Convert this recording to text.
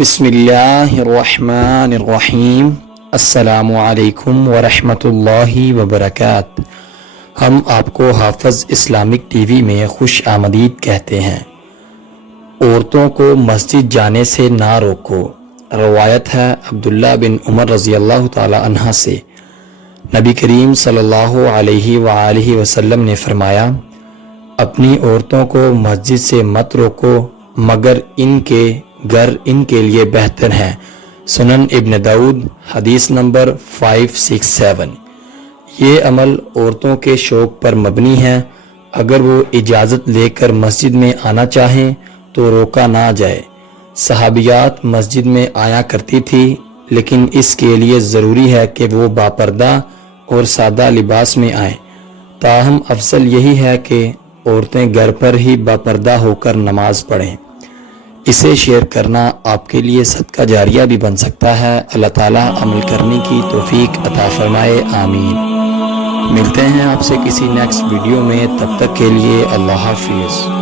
بسم اللہ الرحمن الرحیم۔ السلام علیکم ورحمۃ اللہ وبرکاتہ۔ ہم آپ کو حافظ اسلامک ٹی وی میں خوش آمدید کہتے ہیں۔ عورتوں کو مسجد جانے سے نہ روکو۔ روایت ہے عبداللہ بن عمر رضی اللہ تعالی عنہ سے، نبی کریم صلی اللہ علیہ وآلہ وسلم نے فرمایا، اپنی عورتوں کو مسجد سے مت روکو مگر ان کے گھر ان کے لیے بہتر ہیں۔ سنن ابن داؤد حدیث نمبر 567۔ یہ عمل عورتوں کے شوق پر مبنی ہے۔ اگر وہ اجازت لے کر مسجد میں آنا چاہیں تو روکا نہ جائے۔ صحابیات مسجد میں آیا کرتی تھی، لیکن اس کے لیے ضروری ہے کہ وہ باپردہ اور سادہ لباس میں آئیں۔ تاہم افضل یہی ہے کہ عورتیں گھر پر ہی باپردہ ہو کر نماز پڑھیں۔ اسے شیئر کرنا آپ کے لیے صدقہ جاریہ بھی بن سکتا ہے۔ اللہ تعالیٰ عمل کرنے کی توفیق عطا فرمائے، آمین۔ ملتے ہیں آپ سے کسی نیکسٹ ویڈیو میں، تب تک کے لیے اللہ حافظ۔